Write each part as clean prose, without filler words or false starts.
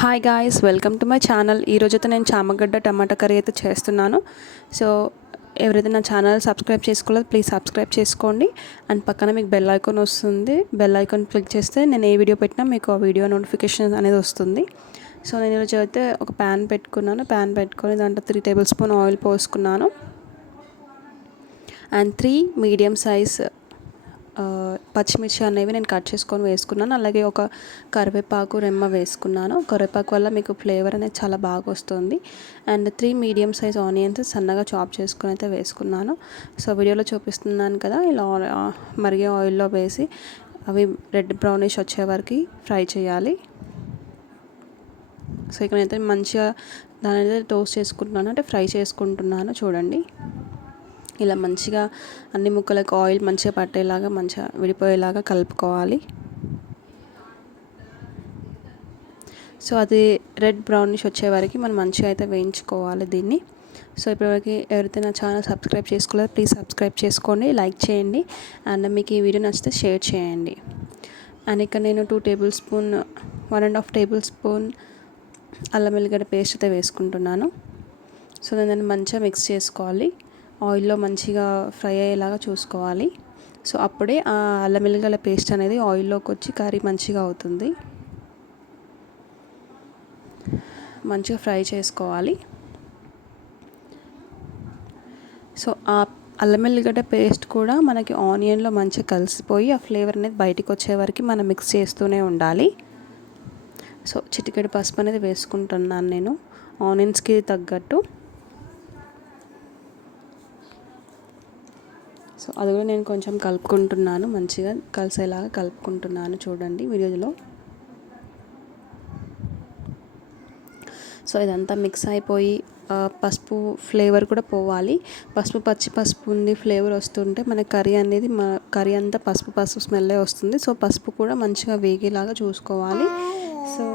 Hi guys, welcome to my channel. ఈరోజైతే నేను చామగడ్డ టమాటా curry అయితే చేస్తున్నాను. సో ఎవరైతే నా ఛానల్ సబ్స్క్రైబ్ చేసుకోలేదు ప్లీజ్ సబ్స్క్రైబ్ చేసుకోండి. అండ్ పక్కన మీకు బెల్ ఐకాన్ వస్తుంది. బెల్ ఐకాన్ క్లిక్ చేస్తే నేను ఏ వీడియో పెట్టినా మీకు ఆ వీడియో నోటిఫికేషన్ అనేది వస్తుంది. సో నేను ఈరోజు అయితే ఒక ప్యాన్ పెట్టుకున్నాను. ప్యాన్ పెట్టుకొని దాంట్లో 3 టేబుల్ స్పూన్ ఆయిల్ పోసుకున్నాను. అండ్ 3 మీడియం సైజ్ పచ్చిమిర్చి అనేవి నేను కట్ చేసుకొని వేసుకున్నాను. అలాగే ఒక కరివేపాకు రెమ్మ వేసుకున్నాను. కరివేపాకు వల్ల మీకు ఫ్లేవర్ అనేది చాలా బాగా వస్తుంది. అండ్ 3 మీడియం సైజ్ ఆనియన్స్ సన్నగా చాప్ చేసుకొని అయితే వేసుకున్నాను. సో వీడియోలో చూపిస్తున్నాను కదా, ఇలా మరిగే ఆయిల్లో వేసి అవి రెడ్ బ్రౌనిష్ వచ్చే వరకు ఫ్రై చేయాలి. సో ఇక్కడ అయితే మంచిగా దాని అయితే టోస్ట్ చేసుకుంటున్నాను, అంటే ఫ్రై చేసుకుంటున్నాను. చూడండి, ఇలా మంచిగా అన్ని ముక్కలకు ఆయిల్ మంచిగా పట్టేలాగా మంచిగా విడిపోయేలాగా కలుపుకోవాలి. సో అది రెడ్ బ్రౌనిష్ వచ్చే వరకు మనం మంచిగా అయితే వేయించుకోవాలి దీన్ని. సో ఇప్పటివరకు ఎవరైతే నా ఛానల్ సబ్స్క్రైబ్ చేసుకోలేదో ప్లీజ్ సబ్స్క్రైబ్ చేసుకోండి, లైక్ చేయండి, అండ్ మీకు ఈ వీడియో నచ్చితే షేర్ చేయండి. అండ్ ఇక్కడ నేను 2 టేబుల్ స్పూన్ 1.5 టేబుల్ స్పూన్ అల్లం వెల్లిగడ్డ పేస్ట్ అయితే వేసుకుంటున్నాను. సో దాన్ని మంచిగా మిక్స్ చేసుకోవాలి. ఆయిల్లో మంచిగా ఫ్రై అయ్యేలాగా చూసుకోవాలి. సో అప్పుడే ఆ అల్లం వెల్లిగడ్డ పేస్ట్ అనేది ఆయిల్లోకి వచ్చి కర్రీ మంచిగా అవుతుంది. మంచిగా ఫ్రై చేసుకోవాలి. సో ఆ అల్లం వెల్లిగడ్డ పేస్ట్ కూడా మనకి ఆనియన్లో మంచిగా కలిసిపోయి ఆ ఫ్లేవర్ అనేది బయటికి వచ్చే వరకు మనం మిక్స్ చేస్తూనే ఉండాలి. సో చిటికెడు పసుపు అనేది వేసుకుంటున్నాను నేను ఆనియన్స్కి తగ్గట్టు. సో అది కూడా నేను కొంచెం కలుపుకుంటున్నాను, మంచిగా కలిసేలాగా కలుపుకుంటున్నాను. చూడండి వీడియోలో. సో ఇదంతా మిక్స్ అయిపోయి పసుపు ఫ్లేవర్ కూడా పోవాలి. పసుపు ఉంది ఫ్లేవర్ వస్తుంటే మన కర్రీ అంతా పసుపు స్మెల్లే వస్తుంది. సో పసుపు కూడా మంచిగా వేగేలాగా చూసుకోవాలి. సో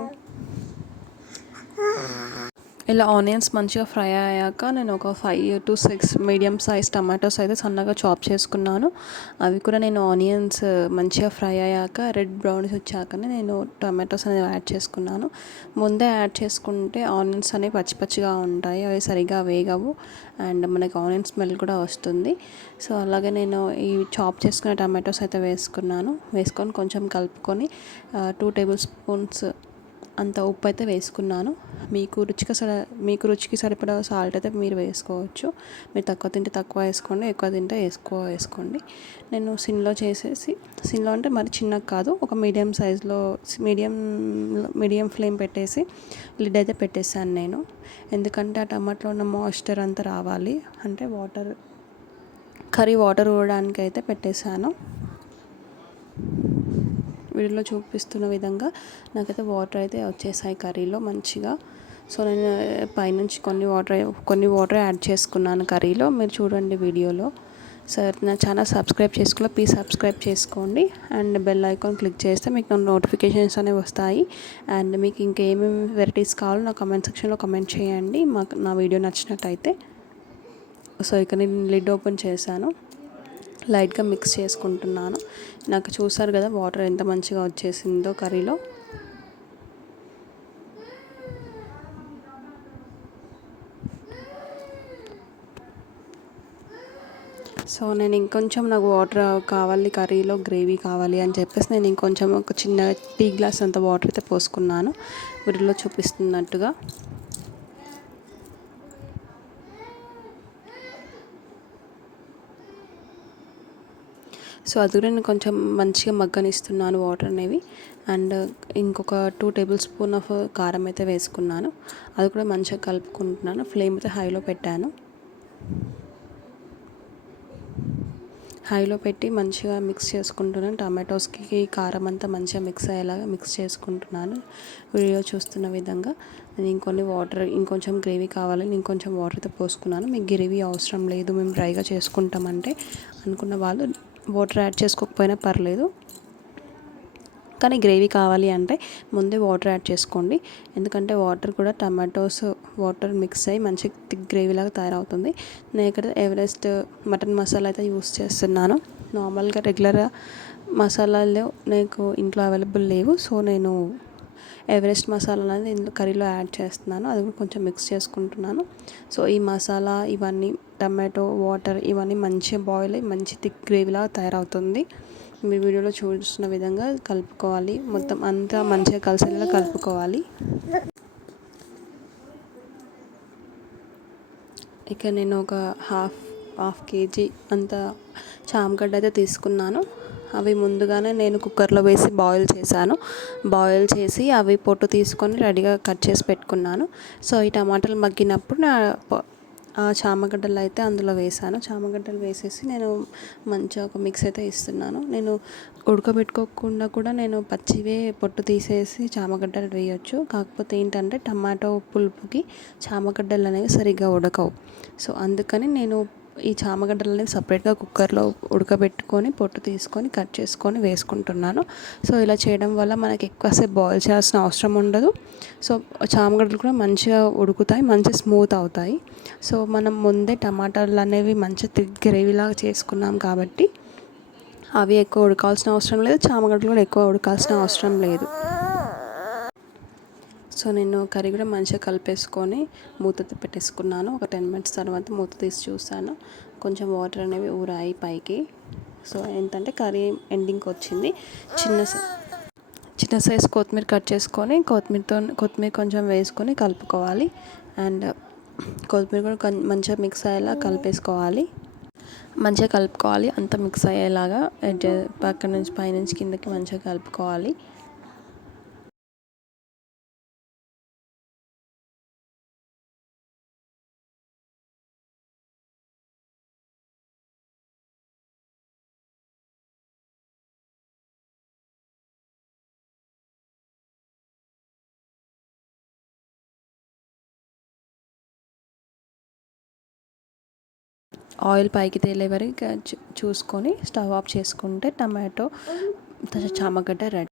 ఇలా ఆనియన్స్ మంచిగా ఫ్రై అయ్యాక నేను ఒక 5 to 6 మీడియం సైజ్ టమాటోస్ అయితే సన్నగా చాప్ చేసుకున్నాను. అవి కూడా నేను ఆనియన్స్ మంచిగా ఫ్రై అయ్యాక రెడ్ బ్రౌనిష్ వచ్చాకనే నేను టమాటోస్ అనేది యాడ్ చేసుకున్నాను. ముందే యాడ్ చేసుకుంటే ఆనియన్స్ అనేవి పచ్చిగా ఉంటాయి, అవి సరిగా వేగవు అండ్ మనకి ఆనియన్ స్మెల్ కూడా వస్తుంది. సో అలాగే నేను ఈ చాప్ చేసుకున్న టమాటోస్ అయితే వేసుకొని కొంచెం కలుపుకొని 2 టేబుల్ స్పూన్స్ అంత ఉప్పు అయితే వేసుకున్నాను. మీకు రుచికి సరిపడా సాల్ట్ అయితే మీరు వేసుకోవచ్చు. మీరు తక్కువ తింటే తక్కువ వేసుకోండి, ఎక్కువ తింటే ఎక్కువ వేసుకోండి. నేను సిన్లో అంటే మరి చిన్నగా కాదు, ఒక మీడియం సైజులో మీడియం ఫ్లేమ్ పెట్టేసి లిడ్ అయితే పెట్టేసాను నేను. ఎందుకంటే ఆ టమాటాలో ఉన్న మాయిశ్చర్ అంతా రావాలి, అంటే కర్రీ వాటర్ ఊరడానికి అయితే పెట్టేశాను. వీడియోలో చూపిస్తున్న విధంగా నాకైతే వాటర్ అయితే వచ్చేసాయి కర్రీలో మంచిగా. సో నేను పైనుంచి కొన్ని వాటర్ యాడ్ చేసుకున్నాను కర్రీలో, మీరు చూడండి వీడియోలో. సో నా ఛానల్ సబ్స్క్రైబ్ చేసుకోవాలి ప్లీజ్ సబ్స్క్రైబ్ చేసుకోండి. అండ్ బెల్ ఐకాన్ క్లిక్ చేస్తే మీకు నోటిఫికేషన్స్ అనేవి వస్తాయి. అండ్ మీకు ఇంకేమేమి వెరైటీస్ కావాలో నా కామెంట్ సెక్షన్లో కామెంట్ చేయండి నా వీడియో నచ్చినట్టయితే. సో ఇక నేను లిడ్ ఓపెన్ చేశాను, లైట్గా మిక్స్ చేసుకుంటున్నాను. నాకు చూసారు కదా వాటర్ ఎంత మంచిగా వచ్చేసిందో కర్రీలో. సో నేను ఇంకొంచెం నాకు వాటర్ కావాలి, కర్రీలో గ్రేవీ కావాలి అని చెప్పేసి నేను ఇంకొంచెం ఒక చిన్న టీ గ్లాస్ అంత వాటర్ అయితే పోసుకున్నాను వీడియోలో చూపిస్తున్నట్టుగా. సో అది కూడా నేను కొంచెం మంచిగా మగ్గనిస్తున్నాను వాటర్ అనేవి. అండ్ ఇంకొక 2 టేబుల్ స్పూన్ ఆఫ్ కారం అయితే వేసుకున్నాను. అది కూడా మంచిగా కలుపుకుంటున్నాను. ఫ్లేమ్ అయితే హైలో పెట్టి మంచిగా మిక్స్ చేసుకుంటున్నాను. టమాటోస్కి కారం అంతా మంచిగా మిక్స్ అయ్యేలాగా మిక్స్ చేసుకుంటున్నాను వీడియో చూస్తున్న విధంగా. నేను ఇంకొంచెం గ్రేవీ కావాలని ఇంకొంచెం వాటర్ అయితే పోసుకున్నాను. మీకు గ్రేవీ అవసరం లేదు, మేము డ్రైగా చేసుకుంటామంటే అనుకున్న వాళ్ళు వాటర్ యాడ్ చేసుకోకపోయినా పర్లేదు, కానీ గ్రేవీ కావాలి అంటే ముందే వాటర్ యాడ్ చేసుకోండి. ఎందుకంటే వాటర్ కూడా వాటర్ మిక్స్ అయ్యి మంచి థిక్ గ్రేవీ లాగా తయారవుతుంది. నేను ఇక్కడ ఎవరెస్ట్ మటన్ మసాలా అయితే యూస్ చేస్తున్నాను. నార్మల్గా రెగ్యులర్గా మసాలాలు నాకు ఇంట్లో అవైలబుల్ లేవు. సో నేను ఎవరెస్ట్ మసాలా అనేది ఇందులో కర్రీలో యాడ్ చేస్తున్నాను. అది కూడా కొంచెం మిక్స్ చేసుకుంటున్నాను. సో ఈ మసాలా ఇవన్నీ టమాటో వాటర్ ఇవన్నీ మంచిగా బాయిల్ అయ్యి మంచి థిక్ గ్రేవీలా తయారవుతుంది. మీరు వీడియోలో చూస్తున్న విధంగా కలుపుకోవాలి. మొత్తం అంతా మంచిగా కలిసేలా కలుపుకోవాలి. ఇక నేను ఒక హాఫ్ కేజీ అంత చామగడ్డ అయితే తీసుకున్నాను. అవి ముందుగానే నేను కుక్కర్లో వేసి బాయిల్ చేసి అవి పొట్టు తీసుకొని రెడీగా కట్ చేసి పెట్టుకున్నాను. సో ఈ టమాటాలు మగ్గినప్పుడు ఆ చామగడ్డలు అయితే అందులో వేసాను. చామగడ్డలు వేసేసి నేను మంచిగా ఒక మిక్స్ అయితే ఇస్తున్నాను. నేను ఉడకబెట్టుకోకుండా కూడా నేను పచ్చివే పొట్టు తీసేసి చామగడ్డలు వేయొచ్చు. కాకపోతే ఏంటంటే టమాటో పులుపుకి చామగడ్డలు అనేవి సరిగ్గా ఉడకవు. సో అందుకని నేను ఈ చామగడ్డలు అనేవి సపరేట్గా కుక్కర్లో ఉడకబెట్టుకొని పొట్టు తీసుకొని కట్ చేసుకొని వేసుకుంటున్నాను. సో ఇలా చేయడం వల్ల మనకి ఎక్కువసేపు బాయిల్ చేయాల్సిన అవసరం ఉండదు. సో చామగడ్డలు కూడా మంచిగా ఉడుకుతాయి, మంచిగా స్మూత్ అవుతాయి. సో మనం ముందే టమాటాలు అనేవి మంచి థిక్ గ్రేవీలాగా చేసుకున్నాం కాబట్టి అవి ఎక్కువ ఉడకాల్సిన అవసరం లేదు, చామగడ్డలు కూడా ఎక్కువ ఉడకాల్సిన అవసరం లేదు. సో నేను కర్రీ కూడా మంచిగా కలిపేసుకొని మూత పెట్టేసుకున్నాను. ఒక 10 మినిట్స్ తర్వాత మూత తీసి చూసాను. కొంచెం వాటర్ అనేవి ఊరాయి పైకి. సో ఏంటంటే కర్రీ ఎండింగ్కి వచ్చింది. చిన్న సైజ్ కొత్తిమీర కట్ చేసుకొని కొత్తిమీర కొంచెం వేసుకొని కలుపుకోవాలి. అండ్ కొత్తిమీర కూడా మంచిగా మిక్స్ అయ్యేలా కలిపేసుకోవాలి. మంచిగా కలుపుకోవాలి, అంతా మిక్స్ అయ్యేలాగా పక్క నుంచి పైనుంచి కిందకి మంచిగా కలుపుకోవాలి. ఆయిల్ పైకి తేలే వరకు చూసుకొని స్టవ్ ఆఫ్ చేసుకుంటే టమాటో చామగడ్డ రెడీ.